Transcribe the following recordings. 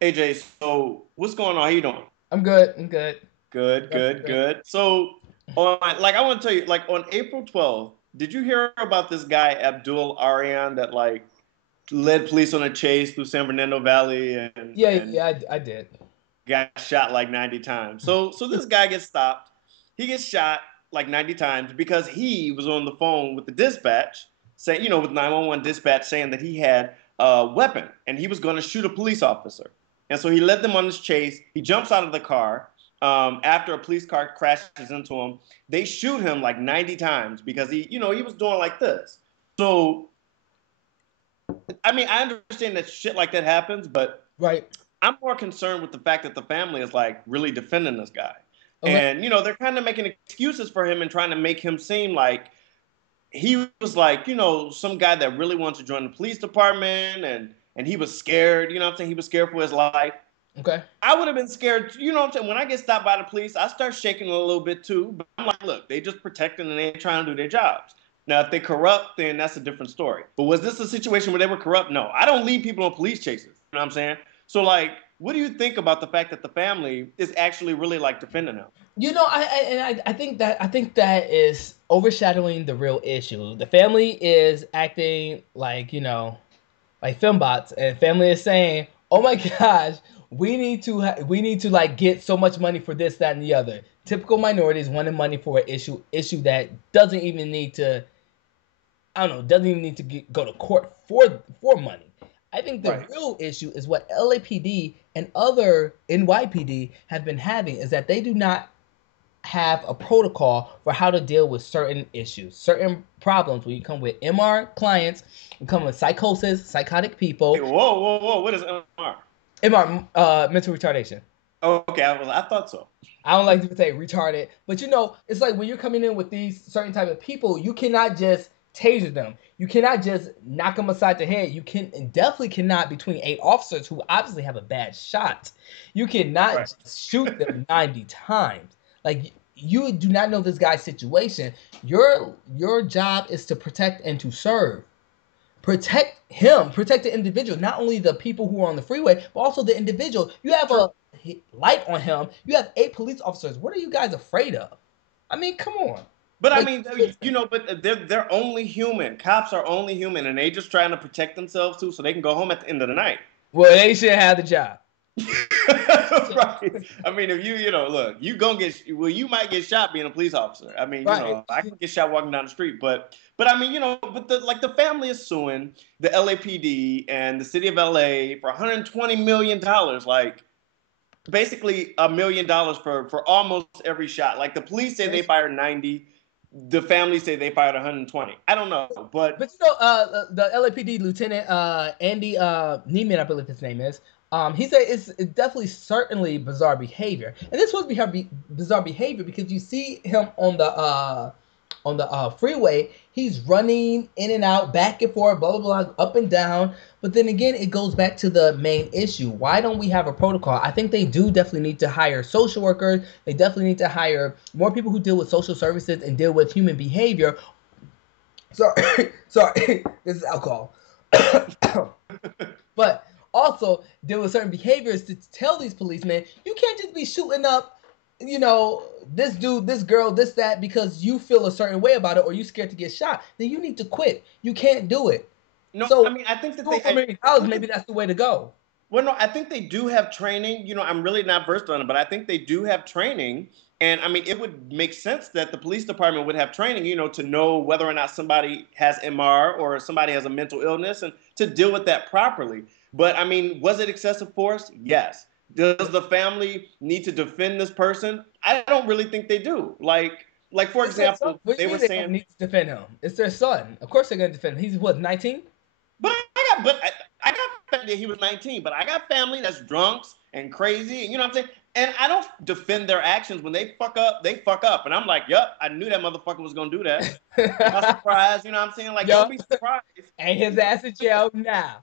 AJ, so what's going on? How you doing? I'm good. I'm good. Good, Yep, good, great. good. So on like I want to tell you, like on April 12th, did you hear about this guy Abdul Aryan that like led police on a chase through San Fernando Valley and Yeah, and yeah, I did. got shot like 90 times? So this guy gets stopped. He gets shot like 90 times because he was on the phone with the dispatch saying, with 911 dispatch saying that he had a weapon and he was going to shoot a police officer. And so he led them on this chase. He jumps out of the car after a police car crashes into him. They shoot him like 90 times because he was doing like this. So, I mean, I understand that shit like that happens, but Right. I'm more concerned with the fact that the family is like really defending this guy. Okay. And, they're kind of making excuses for him and trying to make him seem like he was like, some guy that really wants to join the police department and he was scared, what I'm saying? He was scared for his life. Okay. I would have been scared, what I'm saying? When I get stopped by the police, I start shaking a little bit too. But I'm like, look, they just protecting and they trying to do their jobs. Now, if they corrupt, then that's a different story. But was this a situation where they were corrupt? No. I don't lead people on police chases. You know what I'm saying? So, like, what do you think about the fact that the family is actually really like defending him? I think that is overshadowing the real issue. The family is acting like like fembots, and family is saying, "Oh my gosh, we need to like get so much money for this, that, and the other." Typical minorities wanting money for an issue that doesn't even need to. I don't know, doesn't even need to go to court for money. I think the Right. real issue is what LAPD and other NYPD have been having is that they do not have a protocol for how to deal with certain issues, certain problems. When you come with MR clients, you come with psychosis, psychotic Hey, people, whoa, whoa, whoa. What is MR? MR, mental retardation. Okay, I thought so. I don't like to say retarded, but it's like when you're coming in with these certain type of people, you cannot just taser them. You cannot just knock them aside the head. You can and definitely cannot between eight officers who obviously have a bad shot. You cannot Right. just shoot them 90 times. Like you do not know this guy's situation. Your job is to protect and to serve. Protect him, protect the individual, not only the people who are on the freeway, but also the individual. You have True. a light on him. You have eight police officers. What are you guys afraid of? I mean, come on. But I Like, mean, listen. but they're only human. Cops are only human, and they just trying to protect themselves too, so they can go home at the end of the night. Well, they should have the job. Right. I mean, if look, you might get shot being a police officer. I mean, Right. I can get shot walking down the street, but I mean, but the family is suing the LAPD and the city of LA for 120 million dollars, like basically $1 million for almost every shot. Like the police say they fired 90, the family say they fired 120. I don't know, but But the LAPD Lieutenant Andy Neiman, I believe his name is. He said it's definitely certainly bizarre behavior, and this was bizarre behavior because you see him on the freeway. He's running in and out, back and forth, blah blah blah, up and down. But then again, it goes back to the main issue. Why don't we have a protocol? I think they do definitely need to hire social workers. They definitely need to hire more people who deal with social services and deal with human behavior. Sorry, sorry, this is alcohol. But also there were certain behaviors to tell these policemen you can't just be shooting up, this dude, this girl, this that because you feel a certain way about it or you scared to get shot. Then you need to quit. You can't do it. no, I So mean, I think that school for many college, think maybe that's the way to go. well, no, I think they do have training. I'm really not versed on it, but I think they do have training. And I mean, it would make sense that the police department would have training, to know whether or not somebody has MR or somebody has a mental illness and to deal with that properly. But I mean, was it excessive force? Yes. Does the family need to defend this person? I don't really think they do. Like for It's their son. example, What do they you were mean they don't saying, need to defend him? It's their son. Of course they're gonna defend him. He's what, 19? I got family. He was 19, but I got family that's drunks and crazy. You know what I'm saying? And I don't defend their actions. When they fuck up, they fuck up. And I'm like, yep, I knew that motherfucker was gonna do that. Am I surprised? You know what I'm saying? Like, don't Yup. be surprised. And his ass in jail now.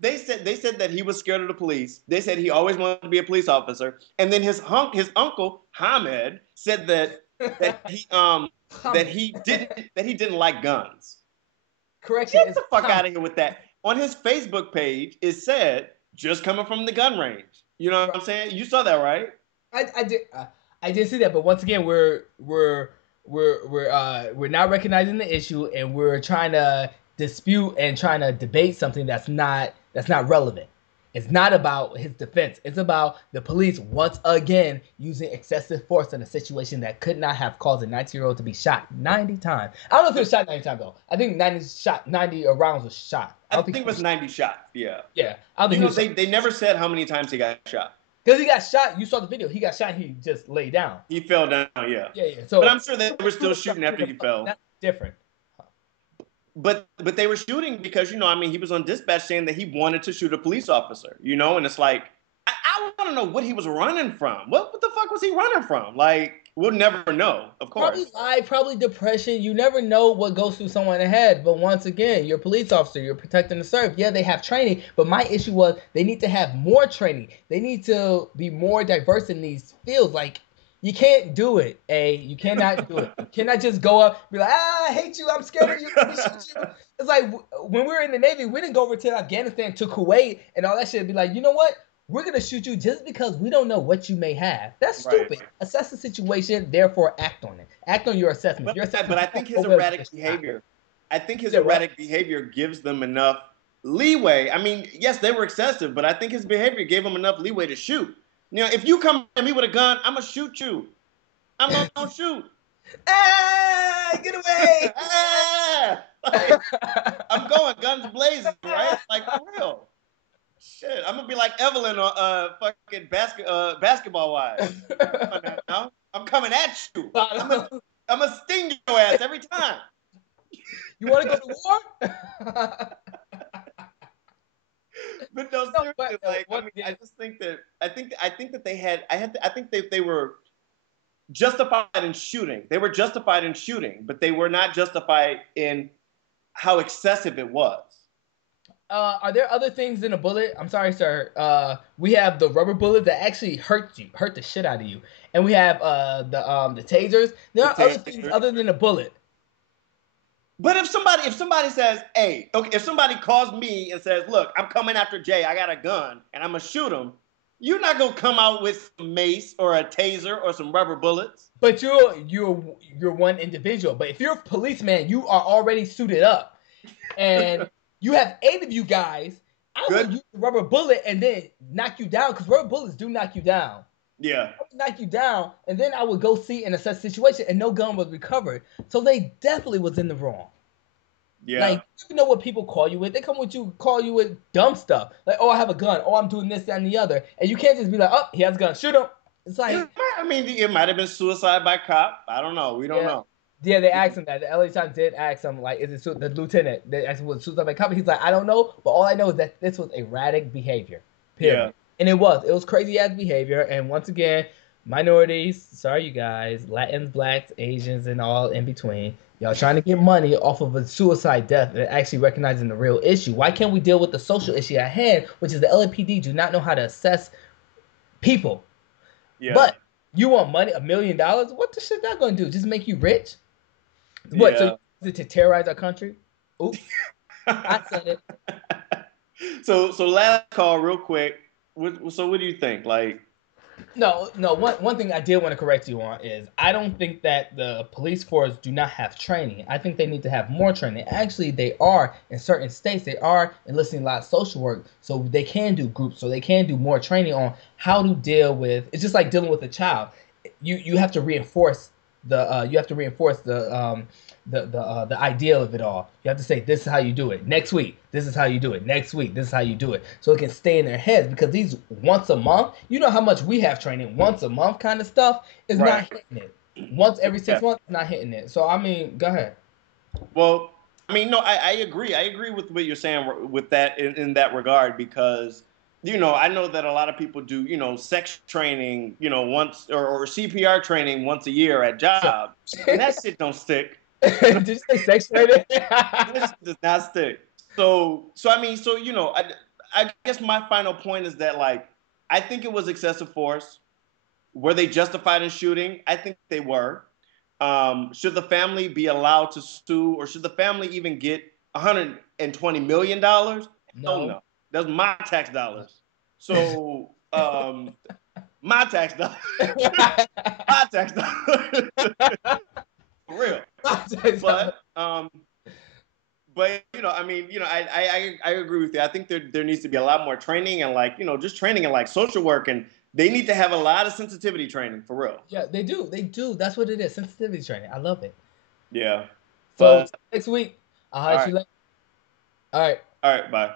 They said that he was scared of the police. They said he always wanted to be a police officer. And then his uncle Hamed said that he Comment. that he didn't like guns. Correction Get is the fuck comment. out of here with that. on his Facebook page, it said, just coming from the gun range. You know what I'm saying? You saw that, right? I did I did see that, but once again, we're not recognizing the issue, and we're trying to dispute and trying to debate something that's not relevant. It's not about his defense. It's about the police once again using excessive force in a situation that could not have caused a 19-year-old to be shot 90 times. I don't know if it was shot 90 times though. I think 90 rounds was shot. I think it was 90 shots. Yeah. Yeah, I don't think You he know, was they never said how many times he got shot. because he got shot. You saw the video. He got shot. And he just lay down. He fell down, yeah. Yeah, yeah. So, But I'm sure they were still shooting after he fell. That's different. But they were shooting because, you know, I mean, he was on dispatch saying that he wanted to shoot a police officer, you know, and it's like, I want to know what he was running from. What the fuck was he running from? Like, we'll never know, of course. Probably life, probably depression. You never know what goes through someone's head. But once again, you're a police officer. You're protecting the serf. Yeah, they have training. But my issue was they need to have more training. They need to be more diverse in these fields. Like, you can't do it, You cannot do it. You cannot just go up and be like, I hate you. I'm scared of you. Let me shoot you. It's like when we were in the Navy, we didn't go over to Afghanistan, to Kuwait, and all that shit. Be like, you know what? We're going to shoot you just because we don't know what you may have. That's stupid. Right. Assess the situation, therefore act on it. Act on your assessment. But I think his erratic behavior gives them enough leeway. I mean, yes, they were excessive, but I think his behavior gave them enough leeway to shoot. You know, if you come at me with a gun, I'm going to shoot you. I'm going to shoot. Ah, get away. Like, I'm going guns blazing, right? Like, for real. Shit, I'm gonna be like Evelyn on fucking Basketball Wives. I'm coming at you. I'm gonna sting your ass every time. You want to go to war? But no, seriously, I just think that I think that they were justified in shooting. They were justified in shooting, but they were not justified in how excessive it was. Are there other things in a bullet? I'm sorry, sir. We have the rubber bullet that actually hurt the shit out of you, and we have the tasers. There are other things other than a bullet. But if somebody says, "Hey," okay, if somebody calls me and says, "Look, I'm coming after Jay. I got a gun and I'm gonna shoot him," you're not gonna come out with some mace or a taser or some rubber bullets. But you're one individual. But if you're a policeman, you are already suited up, and you have 8 of you guys. I would use the rubber bullet and then knock you down, because rubber bullets do knock you down. Yeah. Knock you down, and then I would go see and assess the situation, and no gun was recovered. So they definitely was in the wrong. Yeah. Like, you know what people call you with? They call you with dumb stuff. Like, oh, I have a gun. Oh, I'm doing this, that, and the other. And you can't just be like, oh, he has a gun. Shoot him. It's like... I mean, it might have been suicide by cop. I don't know. We don't know. Yeah, they asked him that. The LA Times did ask him, like, is it the lieutenant? They asked him, was it suicide by cop? He's like, I don't know, but all I know is that this was erratic behavior. Period. Yeah. And it was crazy-ass behavior. And once again, minorities, sorry you guys, Latins, blacks, Asians, and all in between, y'all trying to get money off of a suicide death and actually recognizing the real issue. Why can't we deal with the social issue at hand, which is the LAPD do not know how to assess people? Yeah. But you want money, $1 million? What the shit that gonna do? Just make you rich? What? Yeah. So you use it to terrorize our country? Oops, I said it. So last call, real quick. So what do you think? Like, no. One thing I did want to correct you on is I don't think that the police force do not have training. I think they need to have more training. Actually, they are in certain states. They are enlisting a lot of social work, so they can do groups. So they can do more training on how to deal with. It's just like dealing with a child. You have to reinforce the ideal of it all. You have to say, this is how you do it. Next week, this is how you do it. Next week, this is how you do it. So it can stay in their heads, because these once a month, you know how much we have training, once a month kind of stuff is not hitting it. Once every 6 months, not hitting it. So, I mean, go ahead. Well, I mean, no, I agree. I agree with what you're saying with that in that regard, because, you know, I know that a lot of people do, you know, sex training, you know, once or CPR training once a year at jobs. And that shit don't stick. Did you say sex training? This does not stick. So I mean, you know, I guess my final point is that, like, I think it was excessive force. Were they justified in shooting? I think they were. Should the family be allowed to sue, or should the family even get $120 million? no. That's my tax dollars. So my tax dollars. My tax dollars. For real. But I mean, I agree with you. I think there needs to be a lot more training and like, just training and like social work, and they need to have a lot of sensitivity training for real. Yeah, they do. They do. That's what it is. Sensitivity training. I love it. Yeah. So But next week, I'll all hire you right. later. All right. All right, bye.